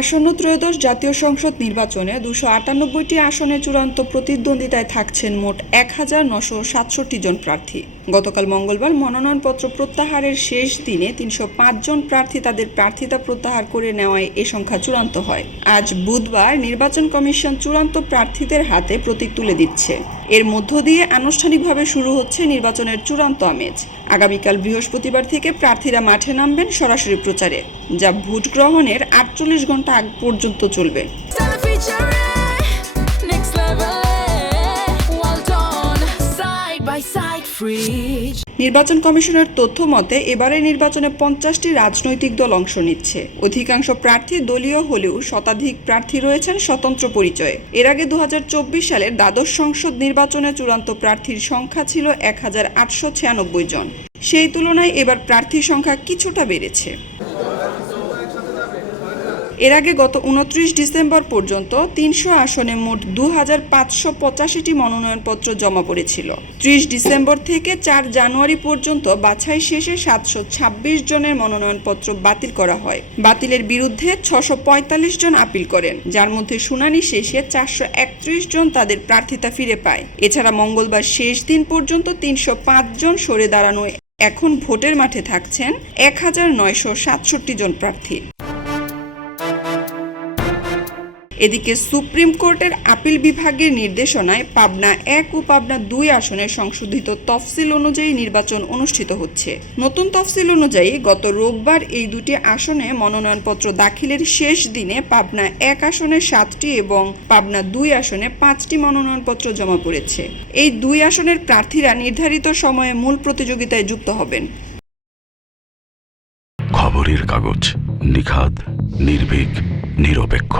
আসন্ন ত্রয়োদশ জাতীয় সংসদ নির্বাচনে 298টি আসনে চূড়ান্ত প্রতিদ্বন্দ্বিতায় থাকছেন মোট 1967 জন প্রার্থী। গতকাল মঙ্গলবার মনোনয়নপত্র প্রত্যাহারের শেষ দিনে 305 জন প্রার্থী তাদের প্রার্থিতা প্রত্যাহার করে নেওয়ায় এ সংখ্যা চূড়ান্ত হয়। আজ বুধবার নির্বাচন কমিশন চূড়ান্ত প্রার্থীদের হাতে প্রতীক তুলে দিচ্ছে। এর মধ্য দিয়ে আনুষ্ঠানিকভাবে শুরু হচ্ছে নির্বাচনের চূড়ান্ত আমেজ। আগামীকাল বৃহস্পতিবার থেকে প্রার্থীরা মাঠে নামবেন সরাসরি প্রচারে, যা ভোট গ্রহণের 48 ঘন্টা আগ পর্যন্ত চলবে। নির্বাচন কমিশনের তথ্য মতে এবারের নির্বাচনে 50টি রাজনৈতিক দল অংশ নিচ্ছে। অধিকাংশ প্রার্থী দলীয় হলেও শতাধিক প্রার্থী রয়েছেন স্বতন্ত্র পরিচয়ে। এর আগে 2024 সালের দ্বাদশ সংসদ নির্বাচনে চূড়ান্ত প্রার্থীর সংখ্যা ছিল 1896 জন। সেই তুলনায় এবার প্রার্থীর সংখ্যা কিছুটা বেড়েছে। এর আগে গত 29 ডিসেম্বর পর্যন্ত 300 আসনে মোট 2585টি মনোনয়নপত্র জমা পড়েছিল। 30 ডিসেম্বর থেকে 4 জানুয়ারি পর্যন্ত বাছাই শেষে 726 জনের মনোনয়নপত্র বাতিল করা হয়। বাতিলের বিরুদ্ধে 645 জন আপিল করেন, যার মধ্যে শুনানি শেষে 431 জন তাদের প্রার্থিতা ফিরে পায়। এছাড়া মঙ্গলবার শেষ দিন পর্যন্ত 305 জন সরে দাঁড়ানো এখন ভোটের মাঠে থাকছেন 1967 জন প্রার্থী। এদিকে সুপ্রিম কোর্টের আপিল বিভাগের নির্দেশনায় পাবনা 1 ও পাবনা 2 আসনের সংশোধিত তফসিল অনুযায়ী নির্বাচন অনুষ্ঠিত হচ্ছে। নতুন তফসিল অনুযায়ী গত রোববার এই দুটি আসনে মনোনয়নপত্র দাখিলের শেষ দিনে পাবনা 1 আসনে 7টি এবং পাবনা 2 আসনে 5টি মনোনয়নপত্র জমা পড়েছে। এই 2 আসনের প্রার্থীরা নির্ধারিত সময়ে মূল প্রতিযোগিতায় যুক্ত হবেন। খবরের কাগজ, নিখাদ, নির্ভীক, নিরপেক্ষ।